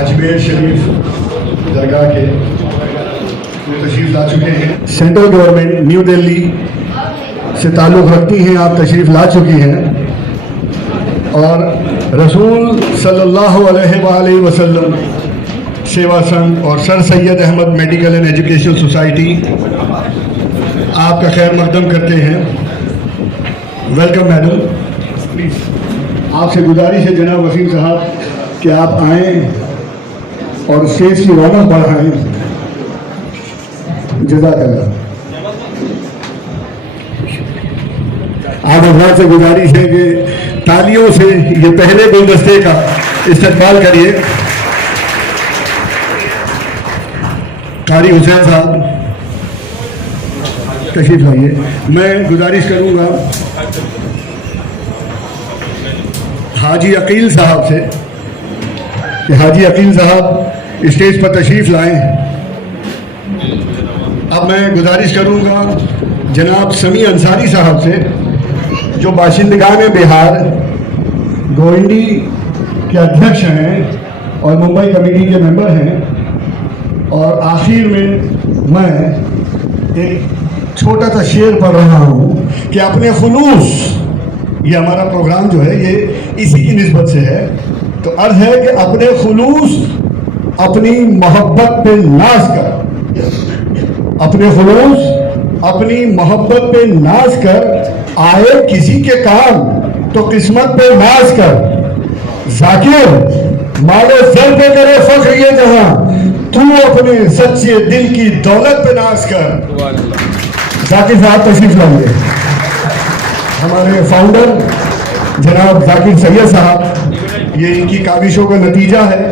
अजमेर शरीफ दरगाह के तशरीफ ला चुके हैं। सेंट्रल गवर्नमेंट न्यू दिल्ली से ताल्लुक़ रखती हैं, आप तशरीफ ला चुकी हैं और रसूल सल्लल्लाहु अलैहि वसल्लम सेवा संघ और sir Syed Ahmad medical and education society आपका खैर मकदम करते हैं। Welcome madam. प्लीज़ आपसे गुजारिश है जनाब वसीम साहब कि आप आएँ और स्टेज की रौनक बढ़ाएँ। जज़ाकल्लाह। आप हजरात से गुजारिश है कि तालियों से ये पहले गुलदस्ते का इस्तकबाल करिए। कारी हुसैन साहब तशरीफ लाइए। मैं गुजारिश करूंगा हाजी अकील साहब से कि हाजी अकील साहब स्टेज पर तशरीफ लाएं। अब मैं गुजारिश करूंगा जनाब समी अंसारी साहब से जो बाशिंदगान बिहार गोविंदी के अध्यक्ष हैं और मुंबई कमेटी के मेंबर हैं। और आखिर में मैं एक छोटा सा शेर पढ़ रहा हूँ कि अपने खुलूस, ये हमारा प्रोग्राम जो है ये इसी की निस्बत से है। तो अर्ज है कि अपने खुलूस अपनी मोहब्बत पे नाज कर, अपने खुलूस अपनी मोहब्बत पे नाज कर, आए किसी के काम तो किस्मत पे नाज कर। जाकिर मालो सर पे करे फख्र ये जहां, तू अपने सच्चे दिल की दौलत पे नाज कर। जाकिर साहब तशरीफ लाएंगे। हमारे फाउंडर जनाब जाकिर सैयद साहब, ये इनकी काविशों का नतीजा है,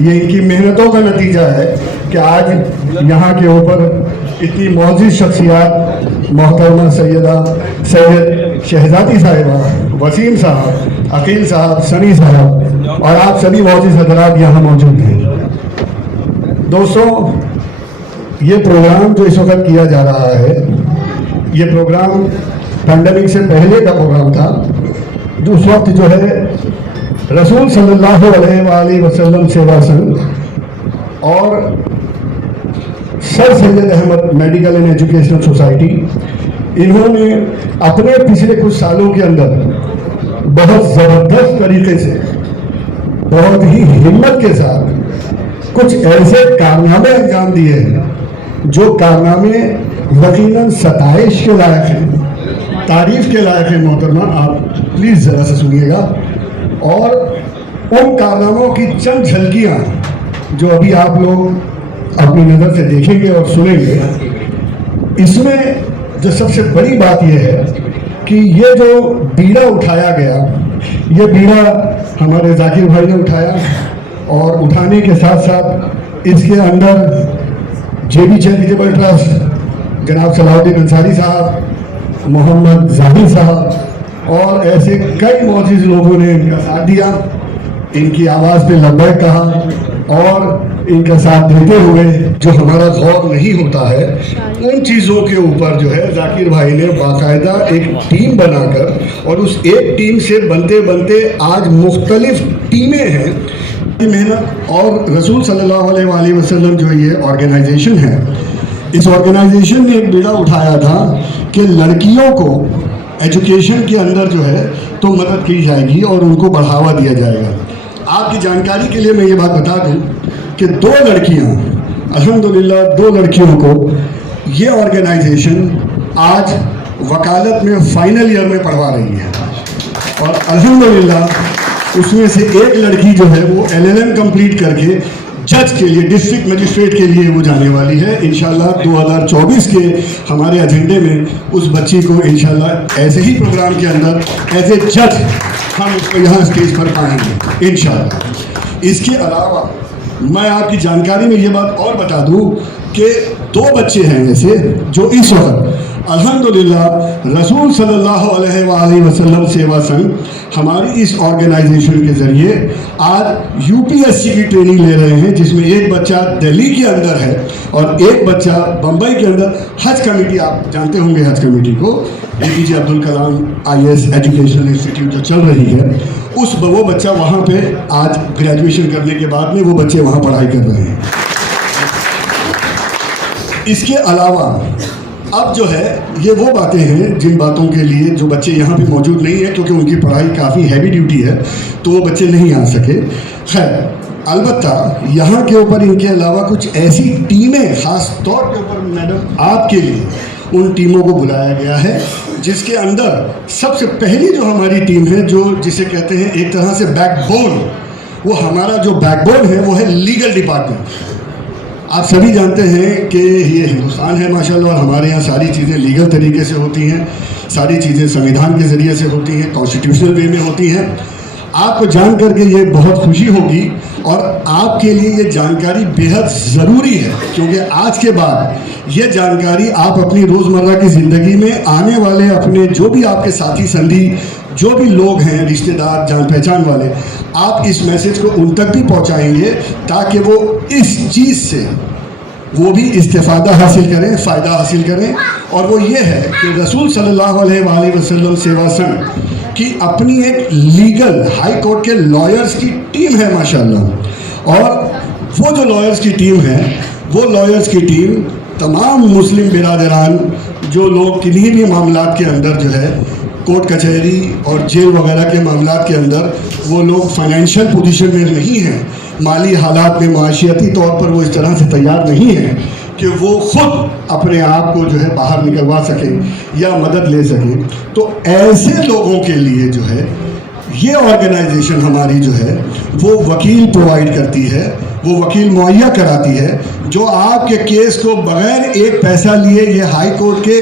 ये इनकी मेहनतों का नतीजा है कि आज यहाँ के ऊपर इतनी मौजूद शख्सियात मोहतरमा सैयद शहजादी साहिबा, वसीम साहब, अकील साहब, सनी साहब और आप सभी मौजूद हजरात यहाँ मौजूद हैं। दोस्तों, ये प्रोग्राम जो इस वक्त किया जा रहा है, ये प्रोग्राम पैंडेमिक से पहले का प्रोग्राम था। जो उस वक्त जो है रसूल सल्लल्लाहु अलैहि वसल्लम सेवा संघ और sir Syed Ahmad medical and education society, इन्होंने अपने पिछले कुछ सालों के अंदर बहुत ज़बरदस्त तरीके से, बहुत ही हिम्मत के साथ कुछ ऐसे कारनामे अंजाम दिए हैं जो कारनामे यकीनन सताइश के लायक हैं, तारीफ के लायक हैं। मोहतरमा आप प्लीज़ ज़रा से सुनिएगा और उन कारनामों की चंद झलकियाँ जो अभी आप लोग अपनी नज़र से देखेंगे और सुनेंगे। इसमें जो सबसे बड़ी बात यह है कि ये जो बीड़ा उठाया गया, ये बीड़ा हमारे जाकिर भाई ने उठाया और उठाने के साथ साथ इसके अंदर JB चैरिटेबल ट्रस्ट जनाब सलाहुद्दीन अंसारी साहब, मोहम्मद जाहिर साहब और ऐसे कई मौजूद लोगों ने इनका साथ दिया, इनकी आवाज़ पे लब्बैक कहा और इनका साथ देते हुए जो हमारा गौर नहीं होता है उन चीज़ों के ऊपर जो है जाकिर भाई ने बाकायदा एक टीम बनाकर, और उस एक टीम से बनते बनते आज मुख्तलिफ टीमें हैं। मेहनत और रसूल सल्लल्लाहु अलैहि वसल्लम जो ये ऑर्गेनाइजेशन है, इस ऑर्गेनाइजेशन ने एक बीड़ा उठाया था कि लड़कियों को एजुकेशन के अंदर जो है तो मदद की जाएगी और उनको बढ़ावा दिया जाएगा। आपकी जानकारी के लिए मैं ये बात बता दूं कि 2 लड़कियां, अल्हम्दुलिल्लाह 2 लड़कियों को ये ऑर्गेनाइजेशन आज वकालत में फाइनल ईयर में पढ़वा रही है और अल्हम्दुलिल्लाह उसमें से एक लड़की जो है वो LLM कंप्लीट करके जज के लिए, डिस्ट्रिक्ट मजिस्ट्रेट के लिए वो जाने वाली है। इंशाल्लाह 2024 के हमारे एजेंडे में उस बच्ची को इंशाल्लाह ऐसे ही प्रोग्राम के अंदर एज ए जज हम उसको यहाँ स्टेज पर पाएंगे इंशाल्लाह। इसके अलावा मैं आपकी जानकारी में ये बात और बता दूँ कि 2 बच्चे हैं ऐसे जो इस वक्त अल्हम्दुलिल्लाह रसूल सल्लल्लाहु अलैहि वसल्लम सेवा संघ हमारी इस ऑर्गेनाइजेशन के ज़रिए आज यूपीएससी की ट्रेनिंग ले रहे हैं, जिसमें एक बच्चा दिल्ली के अंदर है और एक बच्चा बम्बई के अंदर। हज कमेटी, आप जानते होंगे हज कमेटी को, APJ Abdul Kalam IAS educational institute जो चल रही है, वो बच्चा वहाँ पे आज ग्रेजुएशन करने के बाद में वो बच्चे वहाँ पढ़ाई कर रहे हैं। इसके अलावा अब जो है ये वो बातें हैं जिन बातों के लिए जो बच्चे यहाँ पे मौजूद नहीं है, क्योंकि उनकी पढ़ाई काफ़ी हैवी ड्यूटी है, तो वो बच्चे नहीं आ सके। खैर, अलबत्ता यहाँ के ऊपर इनके अलावा कुछ ऐसी टीमें ख़ास तौर के ऊपर मैडम आपके लिए उन टीमों को बुलाया गया है, जिसके अंदर सबसे पहली जो हमारी टीम है, जो जिसे कहते हैं एक तरह से बैकबोन, वो हमारा जो बैकबोन है वो है लीगल डिपार्टमेंट। आप सभी जानते हैं कि ये हिंदुस्तान है माशाल्लाह, और हमारे यहाँ सारी चीज़ें लीगल तरीके से होती हैं, सारी चीज़ें संविधान के ज़रिए से होती हैं, कॉन्स्टिट्यूशनल वे में होती हैं। आपको जान करके ये बहुत खुशी होगी और आपके लिए ये जानकारी बेहद ज़रूरी है, क्योंकि आज के बाद ये जानकारी आप अपनी रोज़मर्रा की ज़िंदगी में आने वाले अपने जो भी आपके साथी संगी जो भी लोग हैं, रिश्तेदार, जान पहचान वाले, आप इस मैसेज को उन तक भी पहुंचाएंगे ताकि वो इस चीज़ से वो भी इस्तेफादा हासिल करें, फ़ायदा हासिल करें। और वो ये है कि रसूल सल्लल्लाहु अलैहि वसल्लम सेवा संघ की अपनी एक लीगल हाई कोर्ट के लॉयर्स की टीम है माशाल्लाह, और वो जो लॉयर्स की टीम है, वो लॉयर्स की टीम तमाम मुस्लिम बिरादरान जो लोग किन्हीं भी मामलात के अंदर जो है कोर्ट कचहरी और जेल वगैरह के मामलात के अंदर वो लोग फाइनेंशियल पोजीशन में नहीं हैं, माली हालात में माशियाती तौर पर वो इस तरह से तैयार नहीं हैं कि वो खुद अपने आप को जो है बाहर निकलवा सकें या मदद ले सकें। तो ऐसे लोगों के लिए जो है ये ऑर्गेनाइजेशन हमारी जो है वो वकील प्रोवाइड करती है, वो वकील मुहैया कराती है, जो आपके केस को बगैर एक पैसा लिए, ये हाई कोर्ट के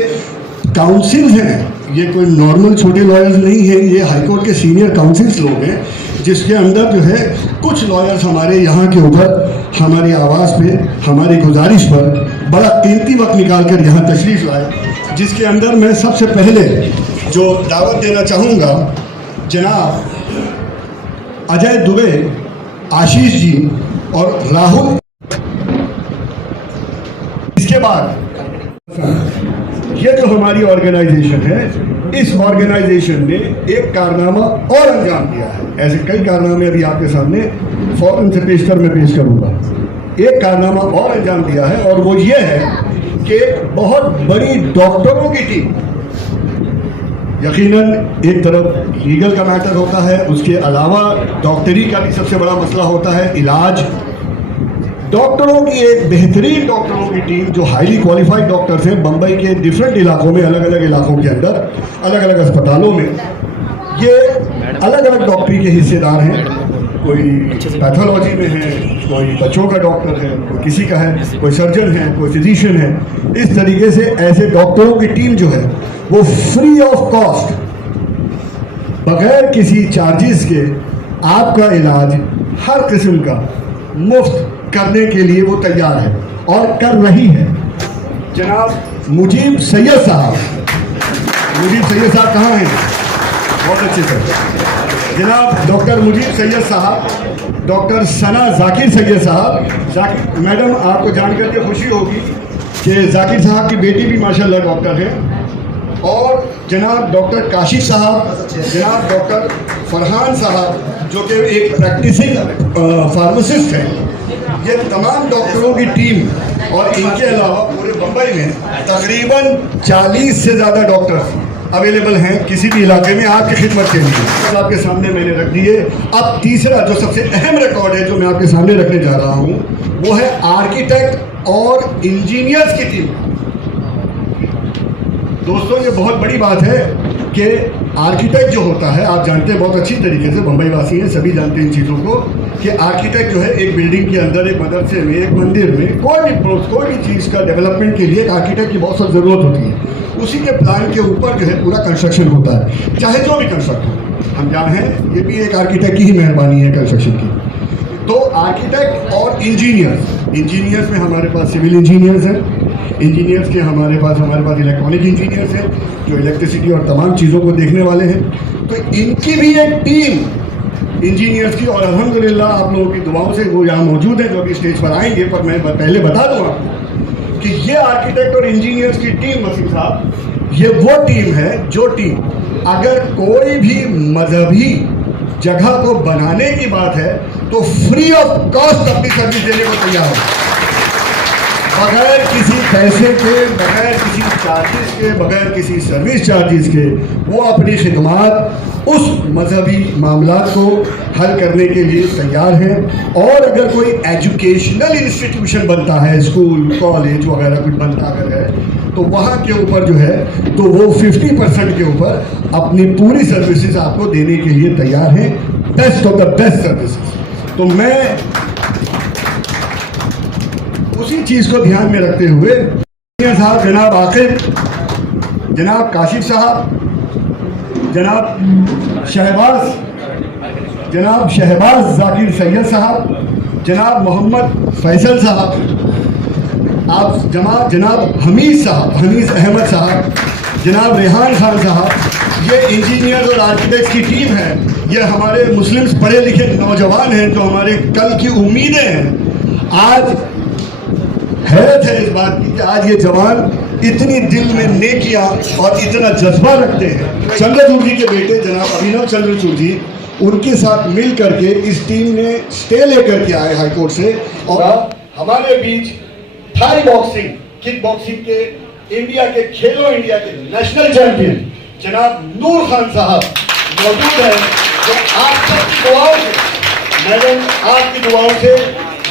काउंसिल हैं, ये कोई नॉर्मल छोटे लॉयर्स नहीं हैं, ये हाई कोर्ट के सीनियर काउंसिल्स लोग हैं, जिसके अंदर जो है कुछ लॉयर्स हमारे यहाँ के ऊपर हमारी आवाज़ पे, हमारी गुजारिश पर बड़ा कीमती वक्त निकाल कर यहाँ तशरीफ़ लाए, जिसके अंदर मैं सबसे पहले जो दावत देना चाहूँगा जनाब अजय दुबे, आशीष जी और राहुल। इसके बाद ये जो हमारी ऑर्गेनाइजेशन है, इस ऑर्गेनाइजेशन ने एक कारनामा और अंजाम दिया है। ऐसे कई कारनामे अभी आपके सामने फौरन से पेश करूँगा। एक कारनामा और अंजाम दिया है और वो ये है कि बहुत बड़ी डॉक्टरों की टीम, यकीनन एक तरफ लीगल का मैटर होता है, उसके अलावा डॉक्टरी का भी सबसे बड़ा मसला होता है इलाज। डॉक्टरों की एक बेहतरीन डॉक्टरों की टीम जो हाईली क्वालिफाइड डॉक्टर्स हैं, बम्बई के डिफरेंट इलाकों में, अलग अलग इलाकों के अंदर, अलग अलग अस्पतालों में, ये अलग अलग डॉक्टरी के हिस्सेदार हैं। कोई पैथोलॉजी में है, कोई बच्चों का डॉक्टर है, कोई किसी का है, कोई सर्जन है, कोई फिजिशियन है। इस तरीके से ऐसे डॉक्टरों की टीम जो है वो फ्री ऑफ कॉस्ट, बगैर किसी चार्जेस के आपका इलाज हर किस्म का मुफ्त करने के लिए वो तैयार है और कर रही है। जनाब मुजीब सैयद साहब कहाँ हैं? बहुत अच्छे से। जनाब डॉक्टर मुजीब सैयद साहब, डॉक्टर सना जाकिर सैयद साहब, जाकिर मैडम, आपको जानकर के खुशी होगी कि जाकिर साहब की बेटी भी माशाल्लाह डॉक्टर है, और जनाब डॉक्टर काशिफ साहब, जनाब डॉक्टर फरहान साहब जो कि एक प्रैक्टिसिंग फार्मासिस्ट हैं। ये तमाम डॉक्टरों की टीम और इनके अलावा पूरे बम्बई में तकरीबन 40 से ज़्यादा डॉक्टर्स अवेलेबल हैं किसी भी इलाके में आपकी खिदमत के लिए। आपके सामने मैंने रख दिए। अब तीसरा जो सबसे अहम रिकॉर्ड है जो मैं आपके सामने रखने जा रहा हूँ, वो है आर्किटेक्ट और इंजीनियर्स की टीम। दोस्तों, ये बहुत बड़ी बात है कि आर्किटेक्ट जो होता है, आप जानते हैं बहुत अच्छी तरीके से, बम्बई वासी हैं, सभी जानते हैं इन चीज़ों को, कि आर्किटेक्ट जो है एक बिल्डिंग के अंदर, एक मदरसे में, एक मंदिर में, कोई भी चीज़ का डेवलपमेंट के लिए एक आर्किटेक्ट की बहुत सा ज़रूरत होती है। उसी के प्लान के ऊपर जो है पूरा कंस्ट्रक्शन होता है, चाहे जो भी कंस्ट्रक्ट हो। हम जहाँ हैं, ये भी एक आर्किटेक्ट की ही मेहरबानी है कंस्ट्रक्शन की। तो आर्किटेक्ट और इंजीनियर्स में हमारे पास सिविल इंजीनियर्स हैं, इंजीनियर्स के हमारे पास इलेक्ट्रॉनिक इंजीनियर्स हैं जो इलेक्ट्रिसिटी और तमाम चीज़ों को देखने वाले हैं। तो इनकी भी एक टीम इंजीनियर्स की, और अल्हम्दुलिल्लाह आप लोगों की दुआओं से वो यहाँ मौजूद है जो अभी स्टेज पर आएंगे, पर मैं पहले बता दूँ आपको कि ये आर्किटेक्ट और इंजीनियर्स की टीम, वसीम साहब, ये वो टीम है जो टीम अगर कोई भी मजहबी जगह को बनाने की बात है तो फ्री ऑफ कॉस्ट अपनी सर्विस देने को तैयार हो, बगैर किसी पैसे के, बगैर किसी चार्जेस के, बगैर किसी सर्विस चार्जेस के वो अपनी खिदमात उस मजहबी मामलात को हल करने के लिए तैयार हैं। और अगर कोई एजुकेशनल इंस्टीट्यूशन बनता है, स्कूल कॉलेज वगैरह कुछ बनता अगर है, तो वहाँ के ऊपर जो है तो वो 50% के ऊपर अपनी पूरी सर्विसेज आपको देने के लिए तैयार हैं, best of the best services. तो मैं उसी चीज़ को ध्यान में रखते हुए साहब, जनाब आकिब, जनाब काशिफ साहब, जनाब शहबाज जाकिर सैयद साहब, जनाब मोहम्मद फैसल साहब, आप जनाब हमीद अहमद साहब, जनाब रेहान खान साहब, ये इंजीनियर और आर्किटेक्ट की टीम है। ये हमारे मुस्लिम्स पढ़े लिखे नौजवान हैं जो हमारे कल की उम्मीदें हैं। आज हैरत है इस बात की कि आज ये जवान इतनी दिल में नेकियां और इतना जज्बा रखते हैं। चंद्रचूड़ जी के बेटे जनाब अभिनव चंद्रचूड़ जी, उनके साथ मिल करके इस टीम ने स्टे लेकर के आए हाई कोर्ट से, और हमारे बीच थाई बॉक्सिंग, किक बॉक्सिंग के इंडिया के खेलो इंडिया के नेशनल चैंपियन जनाब नूर खान साहब मौजूद है, जो आप सबकी दुआओं से, मैडम आपकी दुआओं से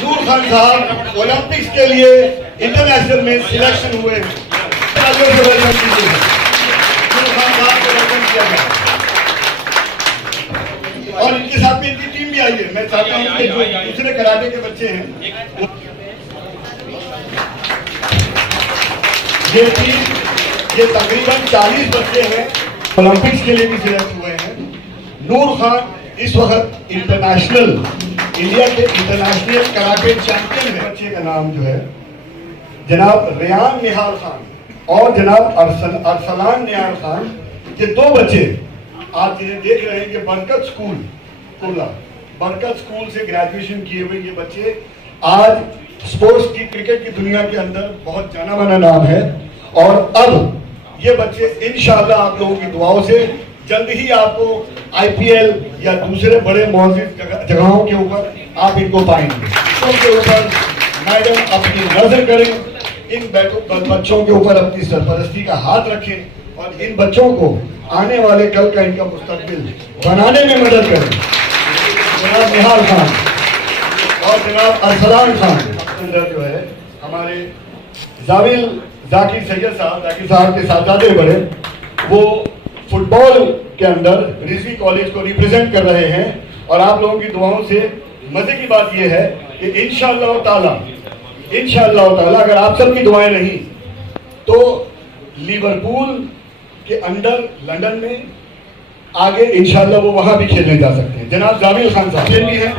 नूर खान साहब ओलंपिक्स के लिए इंटरनेशनल में सिलेक्शन हुए हैं। वेलकम कीजिए नूर खान साहब को, वेलकम किया जाए। और इनके साथ में इनकी टीम भी आई है। मैं चाहता हूँ कि जो दूसरे कराटे के बच्चे हैं, ये टीम, ये तकरीबन 40 बच्चे हैं, ओलंपिक्स के लिए भी सिलेक्ट हुए हैं। नूर खान इस वक्त इंटरनेशनल, इंडिया के इंटरनेशनल कराटे चैंपियन है। बच्चे का नाम जो है जनाब रेयान निहाल खान और जनाब अरसलान निहाल खान, ये दो बच्चे आप जिन्हें देख रहे हैं कि बरकत स्कूल से ग्रेजुएशन किए हुए ये बच्चे आज स्पोर्ट्स की, क्रिकेट की दुनिया के अंदर बहुत जाना माना नाम है। और अब ये बच्चे इंशाअल्लाह आप लोगों की दुआओं से जल्द ही आपको IPL या दूसरे बड़े मौजूद जगहों के ऊपर आप इनको पाएंगे। उनके ऊपर मैडम अपनी नजर करें, इन बच्चों के ऊपर अपनी सरपरस्ती का हाथ रखें और इन बच्चों को आने वाले कल का इनका मुस्तकबिल बनाने में मदद करें। जनाब निहाल खान और जनाब अरसलान खान अंदर जो है हमारे जाकिर सैयद साहब के साथ बड़े, वो फुटबॉल के अंदर रिजवी कॉलेज को रिप्रेजेंट कर रहे हैं। और आप लोगों की दुआओं से मजे की बात यह है कि इंशाअल्लाह ताला अगर आप सबकी दुआएं नहीं तो लिवरपूल के अंदर लंदन में आगे इंशाअल्लाह वो वहां भी खेलने जा सकते हैं। जनाब जाविल खान साहब भी हैं,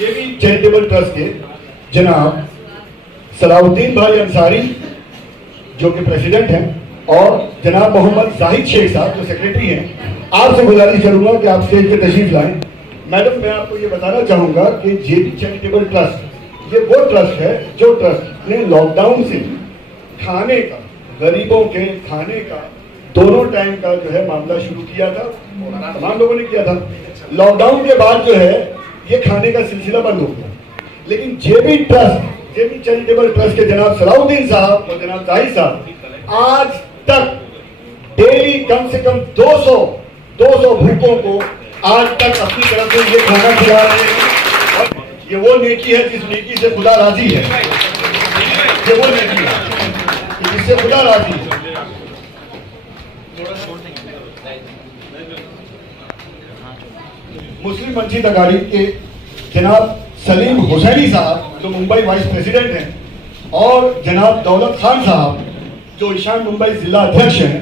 ये भी चैरिटेबल ट्रस्ट के जनाब सलाउद्दीन भाई अंसारी जो कि प्रेसिडेंट हैं, और जनाब मोहम्मद जाहिद शेख साहब जो सेक्रेटरी हैं। आपसे गुजारिश करूंगा कि आप स्टेज पे तशरीफ लाएं। मैडम, मैं आपको ये बताना चाहूंगा कि जेबी चैरिटेबल ट्रस्ट ये वो ट्रस्ट है जो ट्रस्ट ने लॉकडाउन से खाने का, गरीबों के खाने का, दोनों टाइम का जो है मामला शुरू किया था, तमाम लोगों ने किया था। लॉकडाउन के बाद जो है ये खाने का सिलसिला बंद हो गया, लेकिन जेबी चैरिटेबल ट्रस्ट के जनाब सलाउद्दीन साहब और जनाब जाहिद साहब आज तक डेली कम से कम 200 भूखों को आज तक अपनी तरफ से ये खाना खिला रहे हैं। और ये वो नेकी है जिस नेकी से खुदा राजी है, ये वो नेकी है जिससे खुदा राजी है। मुस्लिम वंचित अघाड़ी के जनाब सलीम हुसैनी साहब जो मुंबई वाइस प्रेसिडेंट हैं, और जनाब दौलत खान साहब जो ईशान मुंबई जिला अध्यक्ष हैं।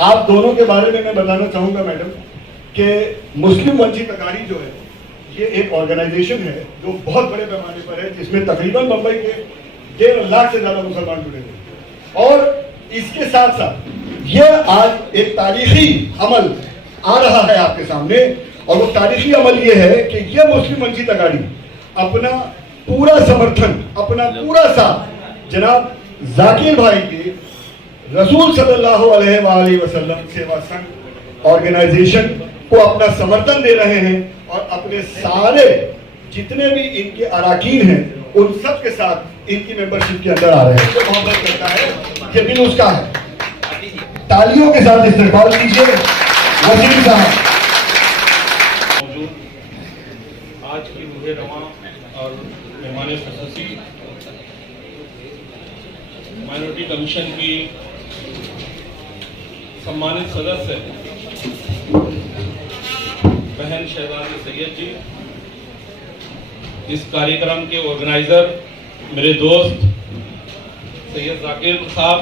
आप दोनों के बारे में मैं बताना चाहूंगा मैडम कि मुस्लिम वंचित अघाड़ी जो है ये एक ऑर्गेनाइजेशन है जो बहुत बड़े पैमाने पर है, जिसमें तकरीबन मुंबई के 1.5 लाख से ज्यादा मुसलमान जुड़े हुए। और इसके साथ साथ ये आज एक तारीखी अमल आ रहा है आपके सामने, और वो तारीखी अमल ये है कि ये मुस्लिम वंचित अघाड़ी अपना पूरा समर्थन, अपना पूरा साथ जनाब जाकिर भाई के रसूल सल्लल्लाहु अलैहि वसल्लम सेवा संघ ऑर्गेनाइजेशन को अपना समर्थन दे रहे हैं, और अपने सारे जितने भी इनके अराकीन हैं उन सब के साथ इनकी मेंबरशिप के अंदर आ रहे हैं। तो मोहब्बत करता है, ये बिल उसका है। तालियों के साथ इस्तेमाल कीजिए वसीम साहब। आज की रूहे रवां और मेहमान खुसूसी माइनॉरिटी कमीशन की सम्मानित सदस्य बहन शहजादी सैयद जी, इस कार्यक्रम के ऑर्गेनाइजर मेरे दोस्त सैयद जाकिर साहब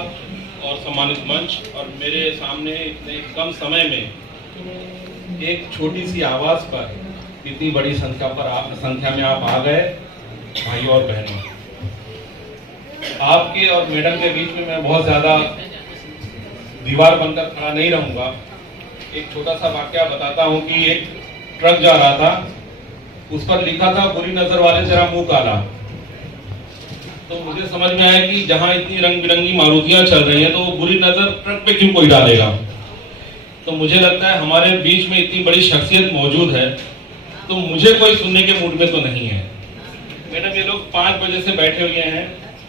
और सम्मानित मंच, और मेरे सामने इतने कम समय में एक छोटी सी आवाज़ पर इतनी बड़ी संख्या में आप आ गए भाइयों और बहनों। आपके और मैडम के बीच में मैं बहुत ज़्यादा दीवार बनकर खड़ा नहीं रहूँगा। एक छोटा सा वाकया बताता हूँ कि एक ट्रक जा रहा था, उस पर लिखा था बुरी नजर वाले तेरा मुंह काला। तो मुझे समझ में आया कि जहां इतनी रंग बिरंगी मारुतियां चल रही हैं तो वो बुरी नजर ट्रक पे क्यों कोई डालेगा। तो मुझे लगता है हमारे बीच में इतनी बड़ी शख्सियत मौजूद है तो मुझे कोई सुनने के मूड में तो नहीं है। मैडम ये लोग 5 बजे से बैठे हुए हैं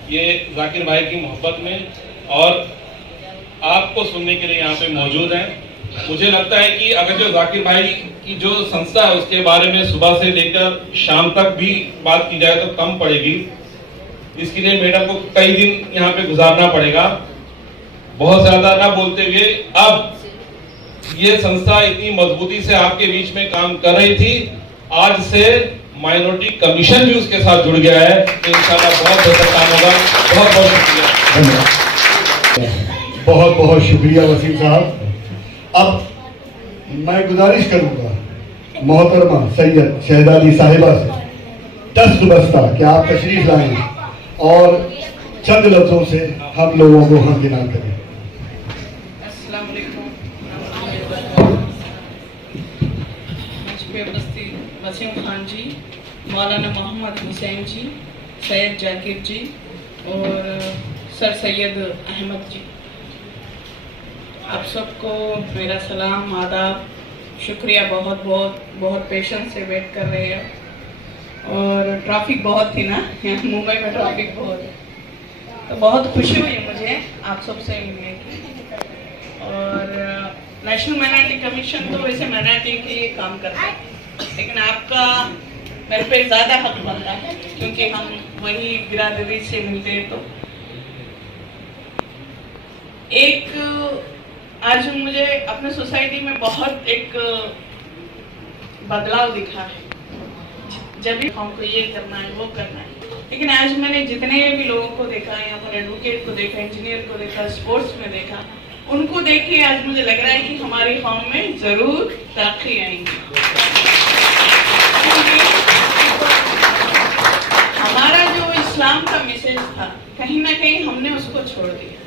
ये जाकिर भाई की मोहब्बत में, और आपको सुनने के लिए यहाँ पे मौजूद हैं। मुझे लगता है कि अगर जो जाकिर भाई की जो संस्था है उसके बारे में सुबह से लेकर शाम तक भी बात की जाए तो कम पड़ेगी। इसके लिए मैडम को कई दिन यहाँ पे गुजारना पड़ेगा। बहुत ज्यादा ना बोलते हुए, अब ये संस्था इतनी मजबूती से आपके बीच में काम कर रही थी, आज से माइनॉरिटी कमीशन भी उसके साथ जुड़ गया है, तो इंशाल्लाह बहुत बेहतर काम होगा। बहुत बहुत शुक्रिया। बहुत बहुत शुक्रिया वसीम साहब। अब मैं गुजारिश करूंगा मोहतरमा सैयद शहजादी साहिबा से दस्त बस्ता कि आप तशरीफ लाएं और चंद लफ्जों से हम लोगों को हमकिनार करें। अस्सलाम वालेकुम। मंच पे उपस्थित वसीम खान जी, मौलाना मोहम्मद हुसैन जी, सैयद जाकिर जी और सर सैयद अहमद जी, आप सबको मेरा सलाम, आदाब, शुक्रिया। बहुत बहुत बहुत पेशेंस से वेट कर रहे हैं। और ट्रैफिक बहुत थी ना, मुंबई में ट्रैफिक बहुत है, तो बहुत खुशी हुई मुझे आप सबसे मिलने की। और नेशनल माइनॉरिटी कमीशन तो वैसे माइनॉरिटी के लिए काम करता है, लेकिन आपका मेरे पे ज़्यादा हक बनता है क्योंकि हम वही बिरादरी से मिलते हैं। तो एक आज मुझे अपने सोसाइटी में बहुत एक बदलाव दिखा है। जब भी हमको ये करना है वो करना है, लेकिन आज मैंने जितने भी लोगों को देखा, यहाँ पर एडवोकेट को देखा, इंजीनियर को देखा, स्पोर्ट्स में देखा, उनको देख के आज मुझे लग रहा है कि हमारी कौम में जरूर तरक्की आएगी। हमारा जो इस्लाम का मैसेज था कहीं ना कहीं हमने उसको छोड़ दिया।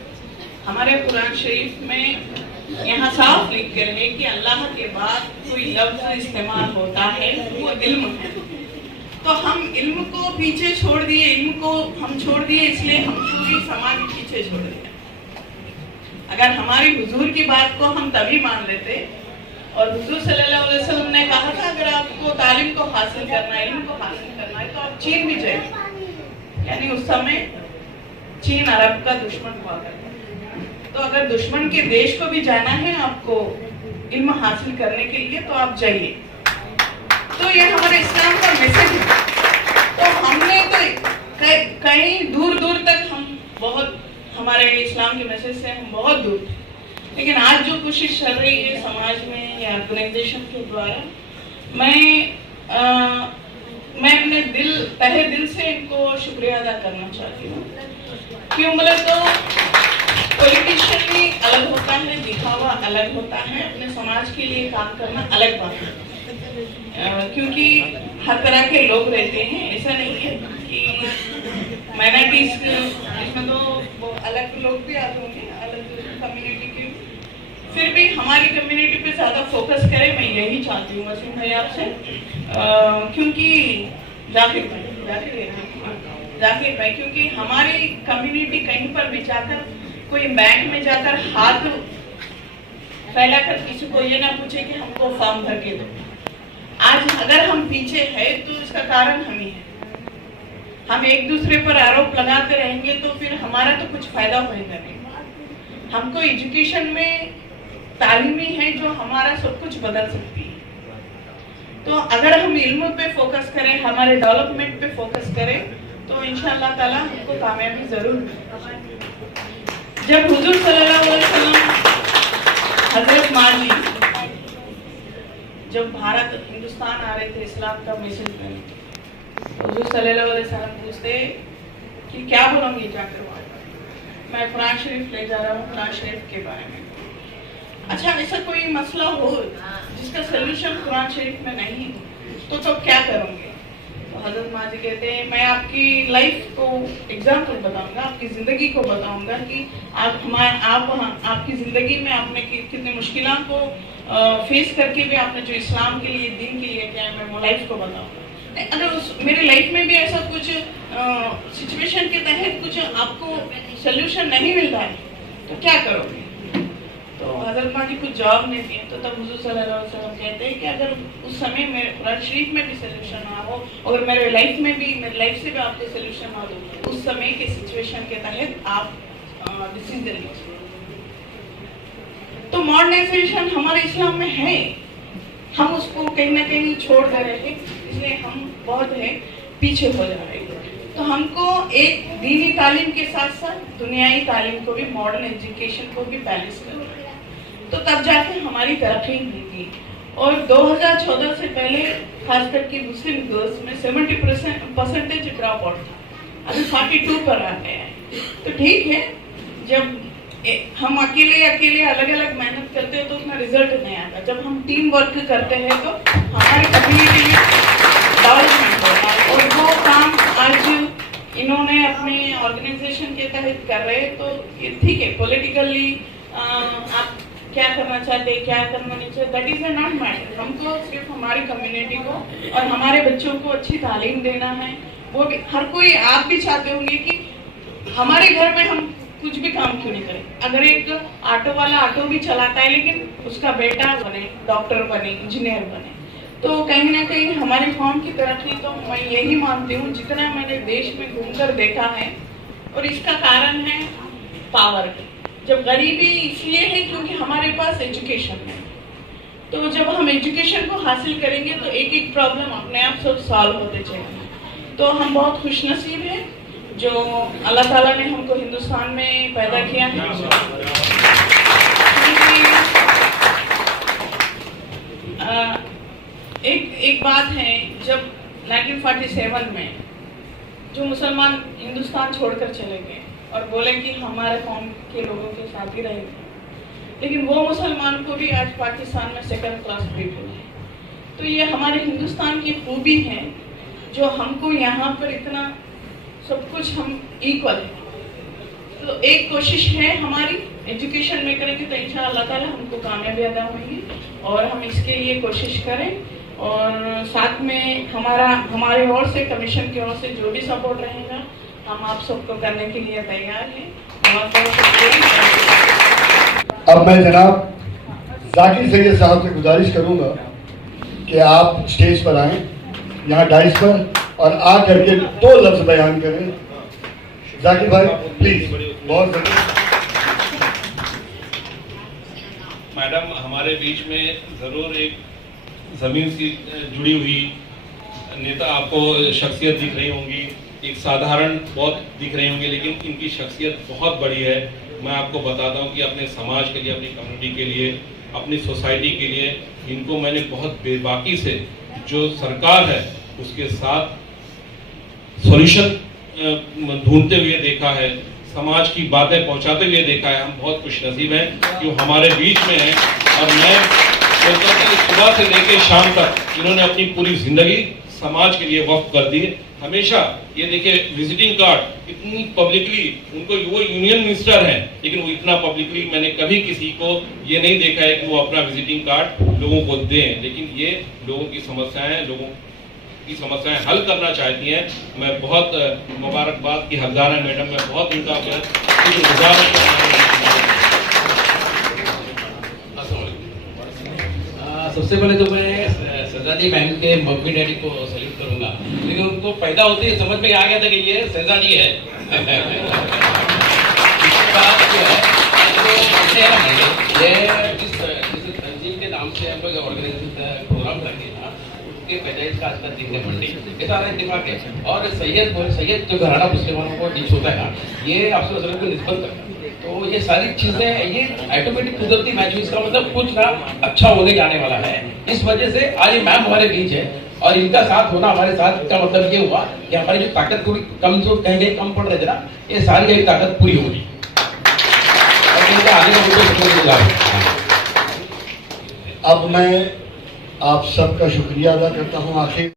हमारे कुरान शरीफ में यहाँ साफ लिख कर है कि अल्लाह के बाद कोई लफ्ज इस्तेमाल होता है वो इल्म है। तो हम इल्म को पीछे छोड़ दिए, इल्म को हम छोड़ दिए, इसलिए हम पूरी समाज पीछे छोड़ दिया। अगर हमारी हुजूर की बात को हम तभी मान लेते, और हुजूर सल्लल्लाहु अलैहि वसल्लम ने कहा था अगर आपको तालीम को हासिल करना है, इल्म को हासिल करना है तो आप चीन भी जाइए। यानी उस समय चीन अरब का दुश्मन हुआ करता। तो अगर दुश्मन के देश को भी जाना है आपको इल्म हासिल करने के लिए तो आप जाइए। तो ये हमारे इस्लाम का मैसेज है। तो हमने तो कहीं दूर दूर तक हम बहुत हमारे इस्लाम के मैसेज से हम बहुत दूर थे, लेकिन आज जो कोशिश चल रही है समाज में या ऑर्गेनाइजेशन के द्वारा, मैं अपने तहे दिल से इनको शुक्रिया अदा करना चाहती हूँ। क्यों बोले तो पॉलिटिशियन भी अलग होता है, दिखावा अलग होता है, अपने समाज के लिए काम करना अलग बात है। क्योंकि हर तरह के लोग रहते हैं, ऐसा नहीं है कि माइनॉरिटीज इसमें तो वो अलग लोग भी आते होंगे, अलग कम्युनिटी की, फिर भी हमारी कम्युनिटी पे ज़्यादा फोकस करें, मैं यही चाहती हूँ वसीम भाई आपसे। क्योंकि जाकिर भाई क्योंकि हमारी कम्युनिटी कहीं पर भी जाकर, कोई बैंक में जाकर हाथ फैलाकर किसी को ये ना पूछे कि हमको फॉर्म भर के दो। आज अगर हम पीछे है तो इसका कारण हम ही है। हम एक दूसरे पर आरोप लगाते रहेंगे तो फिर हमारा तो कुछ फायदा होगा नहीं। हमको एजुकेशन में तालीमी है जो हमारा सब कुछ बदल सकती है। तो अगर हम इल्म पे फोकस करें, हमारे डेवलपमेंट पे फोकस करें, तो इंशाअल्लाह ताला हमको कामयाबी जरूर मिलेगी। जब हुजूर सल्लल्लाहु अलैहि वसल्लम, हजरत माजी जब भारत हिंदुस्तान आ रहे थे इस्लाम का मैसेज देने, हुजूर सल्लल्लाहु अलैहि वसल्लम पूछते कि क्या बोलोगे जाकर वहां? मैं कुरान शरीफ ले जा रहा हूँ, कुरान शरीफ के बारे में। अच्छा, ऐसा कोई मसला हो जिसका सोल्यूशन कुरान शरीफ में नहीं तो क्या करोगे? तो हजरत माजी कहते हैं मैं आपकी लाइफ को एग्जाम्पल बताऊंगा, आपकी जिंदगी को बताऊंगा कि आपकी जिंदगी में आपने कितनी मुश्किलों को फेस करके भी आपने जो इस्लाम के लिए, दीन के लिए क्या है, मैं वो लाइफ को बताऊंगा। अगर मेरी लाइफ में भी ऐसा कुछ सिचुएशन के तहत कुछ आपको सोल्यूशन नहीं मिल रहा है तो क्या करोगे? तो हजरत माजी कुछ जवाब नहीं दिए। तो तब हुजूर सल्लल्लाहु अलैहि वसल्लम कहते हैं कि अगर उस समय मेरे कुरान शरीफ में भी सोल्यूशन ना हो और मेरे लाइफ में भी, मेरी लाइफ से भी आपको सोल्यूशन ना हो, उस समय के सिचुएशन के तहत आप डिसीजन लीजिए। तो मॉडर्नाइजेशन हमारे इस्लाम में है, हम उसको कहीं ना कहीं छोड़ दे रहे हैं, इसलिए हम बहुत है पीछे हो जा रहे हैं। तो हमको एक दीनी तालीम के साथ साथ दुनियाई तालीम को भी, मॉडर्न एजुकेशन को भी बैलेंस करना है, तो तब जाके हमारी तरक्की होगी। और 2014 से पहले खास करके मुस्लिम गर्ल्स में 70% ड्रॉप आउट था, अभी 42 पर आ गया है। तो ठीक है, जब हम अकेले अलग अलग मेहनत करते हैं तो उसमें रिजल्ट नहीं आता। जब हम टीम वर्क करते हैं तो हमारे कम्युनिटी में डेवलपमेंट होता है। और वो काम आज इन्होंने अपने ऑर्गेनाइजेशन के तहत कर रहे हैं, तो ये ठीक है। पॉलिटिकली आप क्या करना चाहते हैं, क्या करना नहीं चाहते, दैट इज नॉट मैटर। हमको सिर्फ हमारी कम्युनिटी को और हमारे बच्चों को अच्छी तालीम देना है। वो भी हर कोई, आप भी चाहते होंगे कि हमारे घर में हम कुछ भी काम क्यों नहीं करें। अगर एक ऑटो वाला ऑटो भी चलाता है लेकिन उसका बेटा बने, डॉक्टर बने, इंजीनियर बने, तो कहीं ना कहीं हमारी कौम की तरक्की, तो मैं यही मानती हूँ जितना मैंने देश में घूमकर देखा है। और इसका कारण है पावर। जब गरीबी इसलिए है क्योंकि हमारे पास एजुकेशन है। तो जब हम एजुकेशन को हासिल करेंगे तो एक एक प्रॉब्लम अपने आप सब सॉल्व होते जाएंगे। तो हम बहुत खुशनसीब हैं जो अल्लाह ताला ने हमको हिंदुस्तान में पैदा किया है। एक बात है, जब 1947 में जो मुसलमान हिंदुस्तान छोड़कर चले गए और बोले कि हमारे कौम के लोगों के साथ ही रहेंगे, लेकिन वो मुसलमान को भी आज पाकिस्तान में सेकंड क्लास पीपल है। तो ये हमारे हिंदुस्तान की खूबी है जो हमको यहाँ पर इतना सब कुछ हम इक्वल है। तो एक कोशिश है हमारी, एजुकेशन में करेंगे तो इंशाअल्लाह ताला हमको कामयाबी अदा होगी और हम इसके लिए कोशिश करें। और साथ में हमारे ओर से, कमीशन की ओर से जो भी सपोर्ट रहेगा हम आप सबको करने के लिए तैयार हैं। बहुत बहुत शुक्रिया। अब मैं जनाब जाकिर सैयद साहब से गुजारिश करूंगा कि आप स्टेज पर आएं, यहाँ डाइस पर, और आ करके 2 लफ्ज बयान करें। जाकिर भाई प्लीज। बहुत मैडम, हमारे बीच में जरूर एक जमीन से जुड़ी हुई नेता आपको शख्सियत दिख रही होंगी, एक साधारण बहुत दिख रही होंगी, लेकिन इनकी शख्सियत बहुत बड़ी है। मैं आपको बताता हूँ कि अपने समाज के लिए, अपनी कम्युनिटी के लिए, अपनी सोसाइटी के लिए इनको मैंने बहुत बेबाकी से जो सरकार है उसके साथ सॉल्यूशन ढूंढते हुए देखा है, समाज की बातें पहुंचाते हुए देखा है। हम बहुत खुशनसीब हैं कि वो हमारे बीच में हैं। और मैं सुबह से लेकर शाम तक इन्होंने अपनी पूरी जिंदगी समाज के लिए वक्फ कर दी। हमेशा ये देखिए विजिटिंग कार्ड इतनी पब्लिकली, उनको वो यूनियन मिनिस्टर हैं लेकिन वो इतना पब्लिकली मैंने कभी किसी को ये नहीं देखा है कि वो अपना विजिटिंग कार्ड लोगों को दें। लेकिन ये लोगों की समस्याएं हल करना चाहती हैं। मैं बहुत मुबारकबाद की हकदार है मैडम, मैं बहुत उनका शुक्रगुजार सबसे पहले तो मैं शहजादी बहन के मम्मी डैडी को सैल्यूट करूंगा, लेकिन उनको पैदा होते ही समझ में आ गया था कि ये शहजादी है। इसके बाद जो है ये जिस तंजीम के नाम से हम लोग ऑर्गेनाइजेशन प्रोग्राम करके ना, उसके पैदाइश का आज तक दिखने मंडी ये सारा इत्तेफाक है। और सैयद जो घराना मुसलमानों को डिश होता है ना, ये आपसे वसल्लम को निस्बत करता है। तो ये सारी चीजें ये ऑटोमेटिक कुदरती मैच, इसका मतलब कुछ ना अच्छा होने जाने वाला है। इस वजह से आज ये मैम हमारे बीच है और इनका साथ होना हमारे साथ का मतलब ये हुआ कि हमारी जो ताकत थोड़ी कमजोर कहीं कम पड़ रही थी ना, ये सारी एक ताकत पूरी होगी और इनका आगे का अब मैं आप सबका शुक्रिया अदा करता हूँ। आखिर